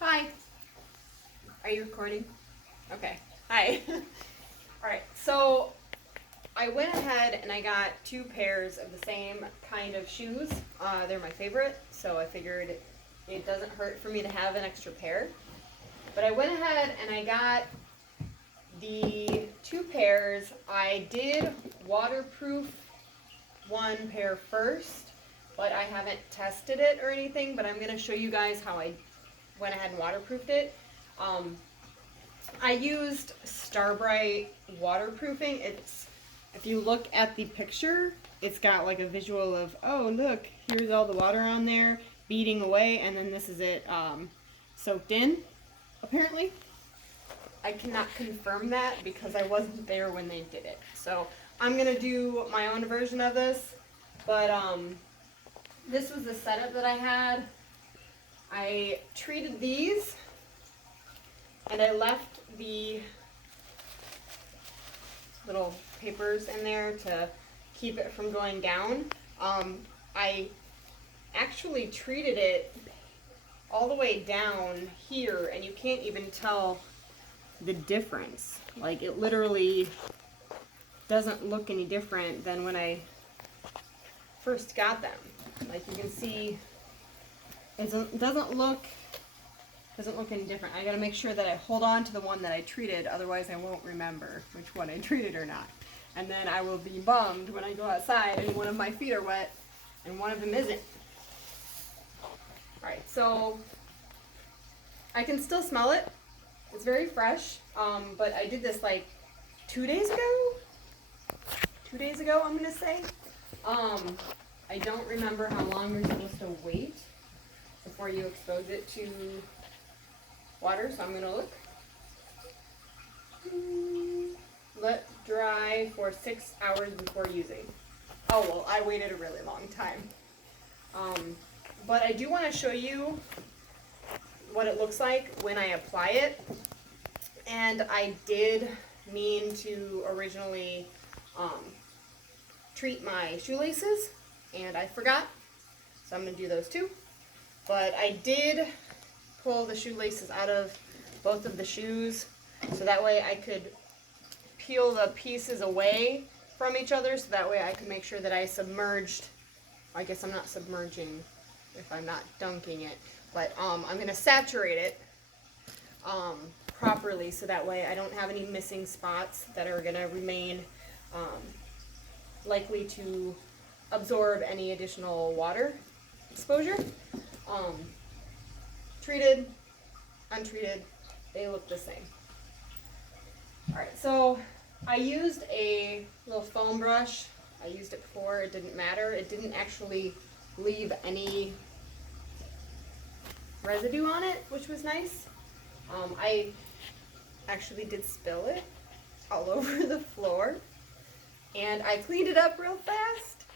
Hi. Are you recording? Okay. Hi. Alright, so I went ahead and I got 2 pairs of the same kind of shoes. They're my favorite, so I figured it doesn't hurt for me to have an extra pair. But I went ahead and I got the 2 pairs. I did waterproof one pair first, but I haven't tested it or anything, but I'm going to show you guys how I went ahead and waterproofed it. I used Starbrite waterproofing. If you look at the picture, it's got like a visual of, oh look, here's all the water on there beading away, and then this is it soaked in, apparently. I cannot confirm that because I wasn't there when they did it. So I'm going to do my own version of this, but this was the setup that I had. I treated these, and I left the little papers in there to keep it from going down. I actually treated it all the way down here, and you can't even tell the difference. Like, it literally doesn't look any different than when I first got them. Like, you can see it doesn't look any different. I gotta make sure that I hold on to the one that I treated, otherwise I won't remember which one I treated or not. And then I will be bummed when I go outside and one of my feet are wet and one of them isn't. Alright, so I can still smell it. It's very fresh, but I did this like 2 days ago? 2 days ago, I'm gonna say. I don't remember how long you're supposed to wait before you expose it to water, so I'm going to look. Let dry for 6 hours before using. Oh, well, I waited a really long time. But I do want to show you what it looks like when I apply it. And I did mean to originally treat my shoelaces, and I forgot. So I'm going to do those too. But I did pull the shoelaces out of both of the shoes, so that way I could peel the pieces away from each other, so that way I could make sure that I submerged. I guess I'm not submerging if I'm not dunking it, but I'm going to saturate it properly, so that way I don't have any missing spots that are going to remain likely to absorb any additional water exposure. Treated, untreated, they look the same. Alright, so I used a little foam brush. I used it before, it didn't matter. It didn't actually leave any residue on it, which was nice. I actually did spill it all over the floor, and I cleaned it up real fast,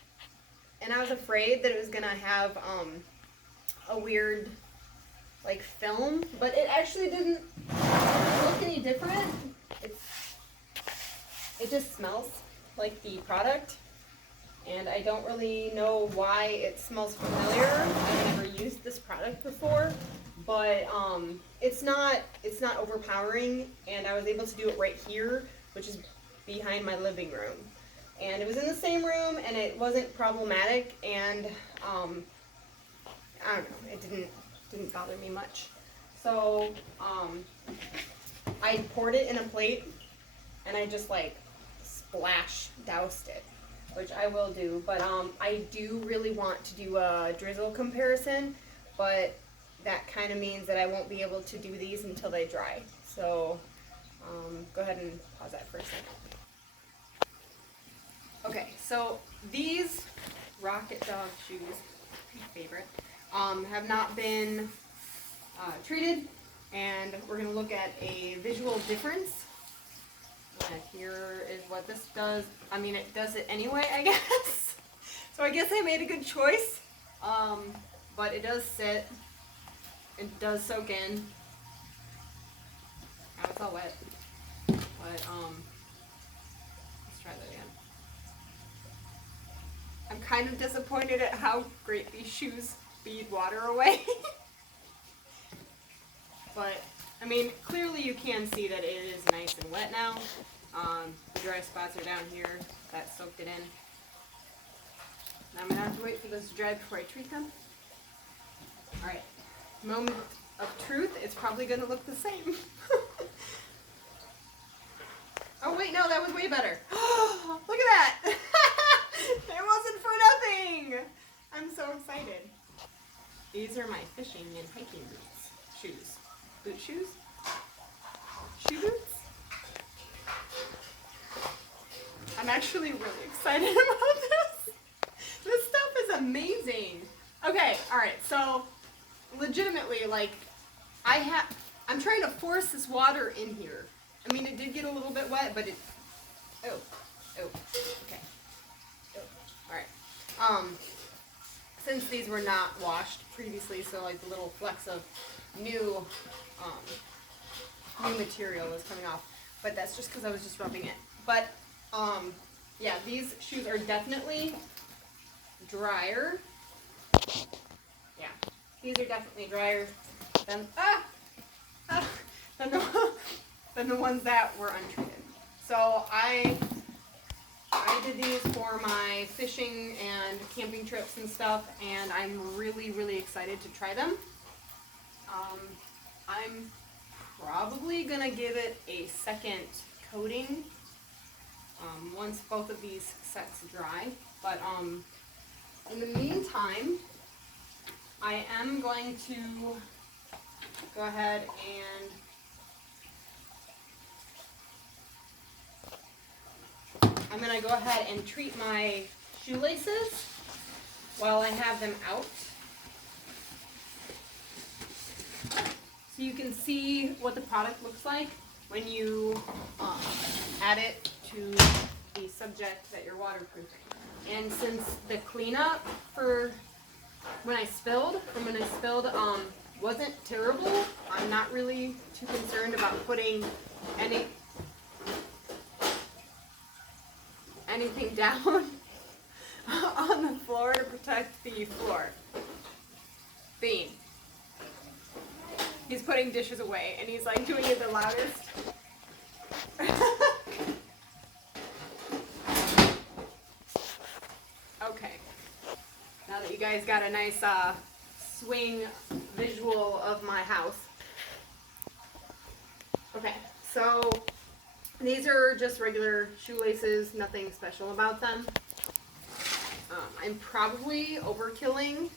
and I was afraid that it was gonna have a weird like film, but it actually didn't look any different. It just smells like the product, and I don't really know why it smells familiar. I've never used this product before, but it's not overpowering, and I was able to do it right here, which is behind my living room. And it was in the same room, and it wasn't problematic, and I don't know, it didn't bother me much. So I poured it in a plate, and I just like doused it, which I will do. But I do really want to do a drizzle comparison, but that kind of means that I won't be able to do these until they dry. So go ahead and pause that for a second. Okay, so these Rocket Dog shoes, my favorite, have not been treated, and we're going to look at a visual difference. Here is what this does. I mean, it does it anyway, I guess. So I guess I made a good choice. But it does sit. It does soak in. Now it's all wet. But let's try that again. I'm kind of disappointed at how great these shoes bead water away. mean, clearly you can see that it is nice and wet now. The dry spots are down here. That soaked it in. Now I'm going to have to wait for this to dry before I treat them. Alright, moment of truth. It's probably going to look the same. Oh wait, no, that was way better. Look at that! It wasn't for nothing! I'm so excited. These are my fishing and hiking boots. Shoes. Boot shoes? Shoe boots? I'm actually really excited about this. This stuff is amazing. Okay, alright, so legitimately, like, I'm trying to force this water in here. I mean, it did get a little bit wet, but okay. Alright. Since these were not washed previously, so like the little flecks of new material is coming off. But that's just because I was just rubbing it. But, yeah, these shoes are definitely drier. Yeah, these are definitely drier than the ones that were untreated. So I did these for my fishing and camping trips and stuff, and I'm really, really excited to try them. I'm probably gonna give it a second coating once both of these sets dry. But in the meantime, I am going to go ahead and I'm going to go ahead and treat my shoelaces while I have them out. So you can see what the product looks like when you add it to the subject that you're waterproofing. And since the cleanup from when I spilled wasn't terrible, I'm not really too concerned about putting anything down on the floor to protect the floor. Bean. He's putting dishes away and he's like doing it the loudest. Okay. Now that you guys got a nice swing visual of my house. Okay, so these are just regular shoelaces, nothing special about them. I'm probably overkilling,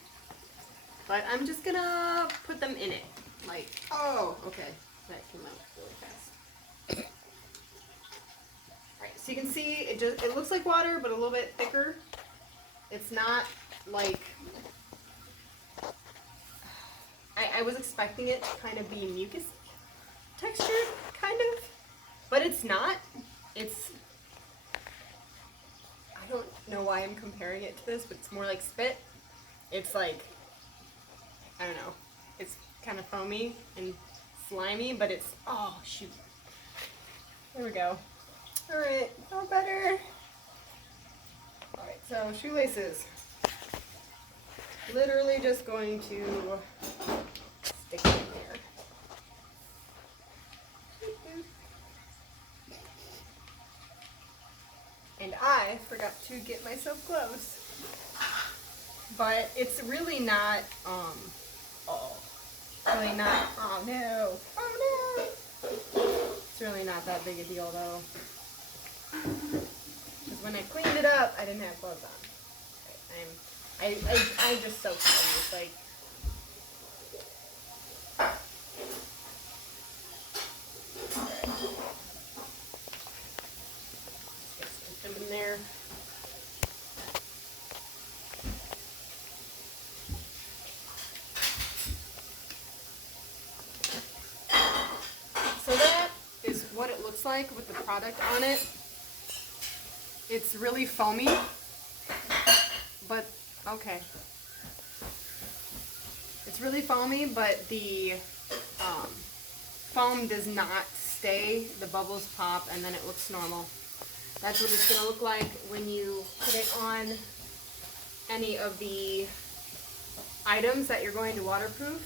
but I'm just gonna put them in it. Like, oh, okay, that came out really fast. Alright, so you can see it looks like water, but a little bit thicker. It's not like, I was expecting it to kind of be mucus textured, kind of. But it's not. I don't know why I'm comparing it to this, but it's more like spit. It's like, I don't know. It's kind of foamy and slimy, but it's, oh shoot. There we go. Alright, feel better. Alright, so shoelaces. Literally just going to stick it in there. And I forgot to get myself gloves. But it's really not, oh no. It's really not that big a deal though. Because when I cleaned it up, I didn't have gloves on. I just soaked it. It's like, just get them in there. So that is what it looks like with the product on it. It's really foamy, but okay. It's really foamy, but the foam does not stay. The bubbles pop and then it looks normal. That's what it's going to look like when you put it on any of the items that you're going to waterproof.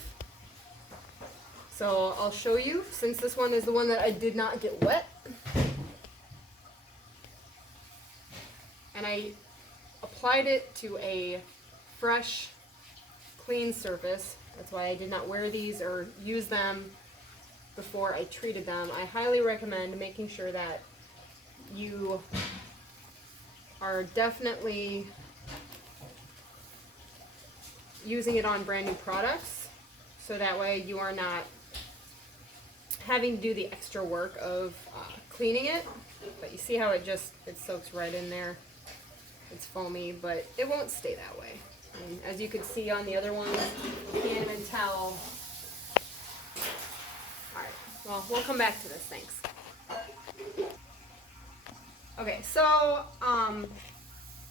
So I'll show you, since this one is the one that I did not get wet. And I applied it to a fresh, clean surface. That's why I did not wear these or use them before I treated them. I highly recommend making sure that you are definitely using it on brand new products, so that way you are not having to do the extra work of cleaning it. But you see how it soaks right in there. It's foamy, but it won't stay that way. And as you can see on the other ones, you can't even tell. Alright, well, we'll come back to this, thanks. Okay, so,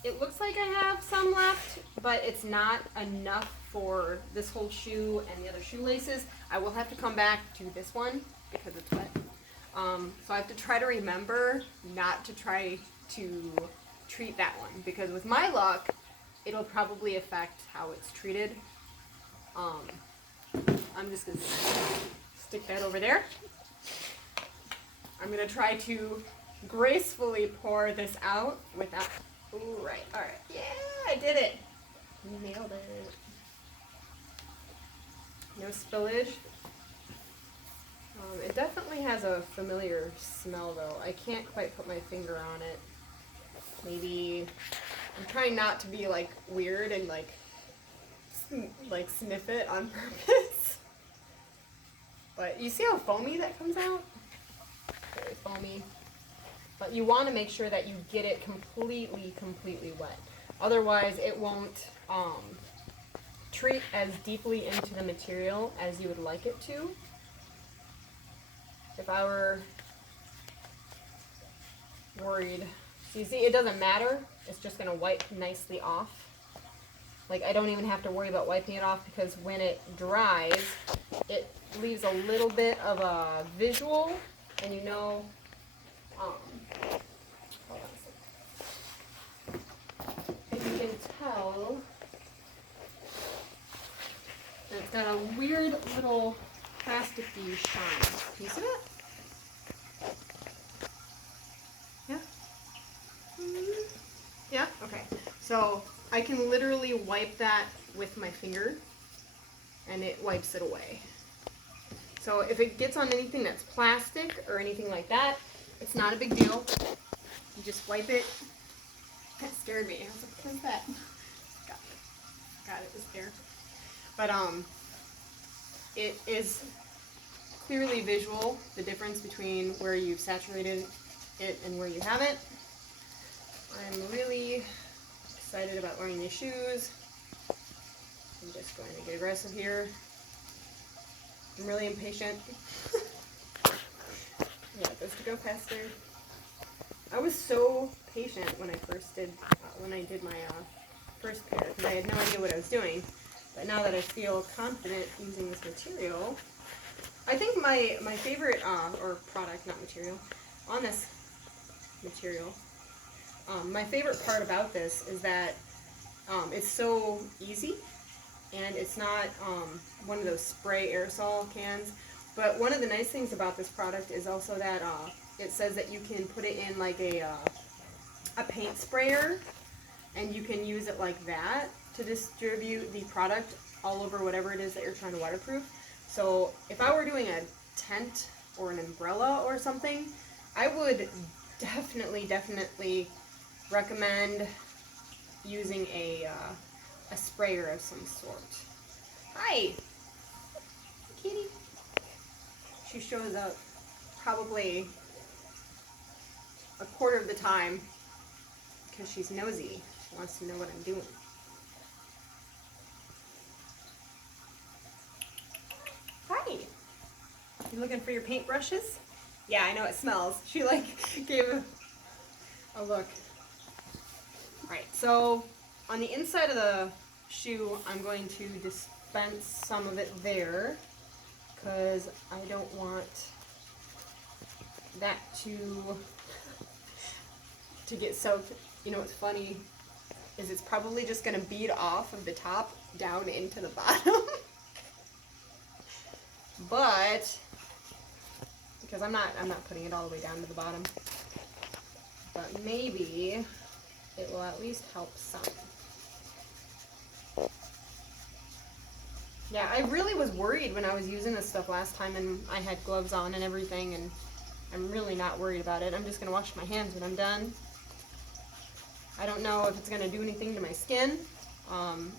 it looks like I have some left, but it's not enough for this whole shoe and the other shoelaces. I will have to come back to this one because it's wet. So I have to try to remember not to try to treat that one, because with my luck, it'll probably affect how it's treated. I'm just gonna stick that over there. I'm gonna try to gracefully pour this out without. Ooh, right. All right. Yeah, I did it. Nailed it. No spillage. It definitely has a familiar smell, though. I can't quite put my finger on it. Maybe I'm trying not to be like weird and like sniff it on purpose. But you see how foamy that comes out? Very foamy. But you want to make sure that you get it completely wet. Otherwise, it won't treat as deeply into the material as you would like it to. If I were worried, so you see, it doesn't matter. It's just going to wipe nicely off. Like, I don't even have to worry about wiping it off, because when it dries, it leaves a little bit of a visual, and you know, hold on a second. If you can tell, that it's got a weird little plasticky shine. Can you see that? Yeah? Yeah? Okay. So I can literally wipe that with my finger, and it wipes it away. So if it gets on anything that's plastic or anything like that, it's not a big deal. You just wipe it. That scared me. I was like, what is that? Got it was there. But it is clearly visual, the difference between where you've saturated it and where you haven't. I'm really excited about wearing these shoes. I'm just going to get aggressive here. I'm really impatient. Yeah, it goes to go faster. I was so patient when I did my first pair, because I had no idea what I was doing. But now that I feel confident using this material, I think my favorite, or product, not material, on this material, my favorite part about this is that it's so easy, and it's not one of those spray aerosol cans. But one of the nice things about this product is also that it says that you can put it in like a paint sprayer, and you can use it like that to distribute the product all over whatever it is that you're trying to waterproof. So if I were doing a tent or an umbrella or something, I would definitely recommend using a sprayer of some sort. Hi, kitty. She shows up probably a quarter of the time because she's nosy. She wants to know what I'm doing. Hi. You looking for your paintbrushes? Yeah, I know it smells. She like gave a look. Alright, so on the inside of the shoe, I'm going to dispense some of it there, because I don't want that to get soaked. You know what's funny is it's probably just going to bead off of the top down into the bottom. but because I'm not putting it all the way down to the bottom, but maybe it will at least help some. Yeah, I really was worried when I was using this stuff last time and I had gloves on and everything, and I'm really not worried about it. I'm just going to wash my hands when I'm done. I don't know if it's going to do anything to my skin.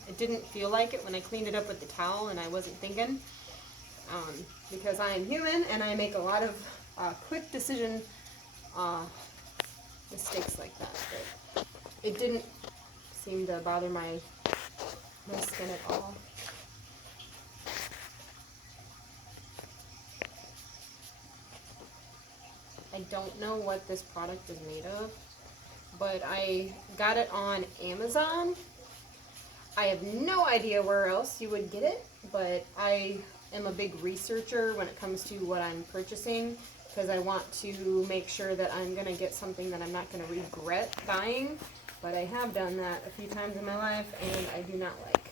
It didn't feel like it when I cleaned it up with the towel and I wasn't thinking. Because I am human and I make a lot of quick decision mistakes like that. But it didn't seem to bother my skin at all. I don't know what this product is made of, but I got it on Amazon. I have no idea where else you would get it, but I am a big researcher when it comes to what I'm purchasing, because I want to make sure that I'm going to get something that I'm not going to regret buying. But I have done that a few times in my life, and I do not like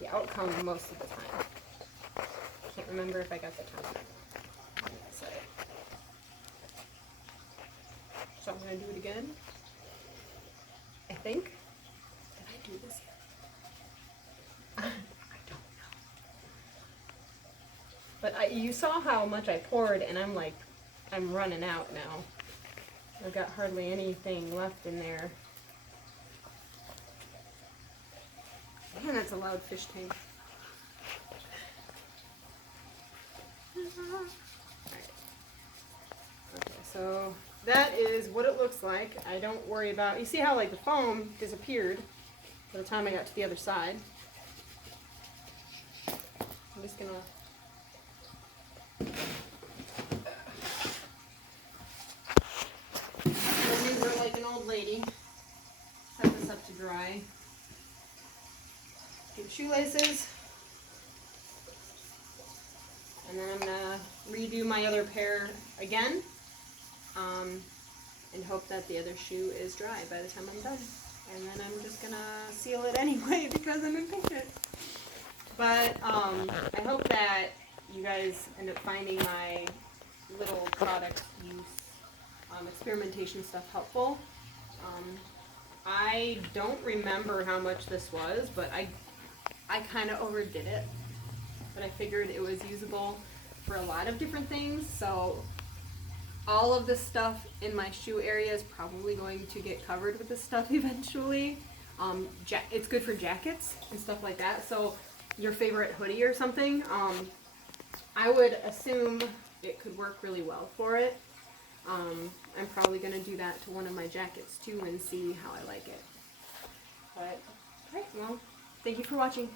the outcome most of the time. I can't remember if I got the time. So I'm going to do it again. I think. Did I do this yet? I don't know. But you saw how much I poured, and I'm running out now. I've got hardly anything left in there. Man, that's a loud fish tank. Okay, so that is what it looks like. I don't worry about, you see how like the foam disappeared by the time I got to the other side. I'm just gonna maneuver like an old lady. Set this up to dry. Do the shoelaces. And then I'm gonna redo my other pair again. And hope that the other shoe is dry by the time I'm done. And then I'm just gonna seal it anyway because I'm impatient. But I hope that you guys end up finding my little product use experimentation stuff helpful. I don't remember how much this was, but I kind of overdid it. But I figured it was usable for a lot of different things, so all of this stuff in my shoe area is probably going to get covered with this stuff eventually. It's good for jackets and stuff like that, so your favorite hoodie or something, I would assume it could work really well for it. I'm probably going to do that to one of my jackets too and see how I like it. But, alright, well, thank you for watching.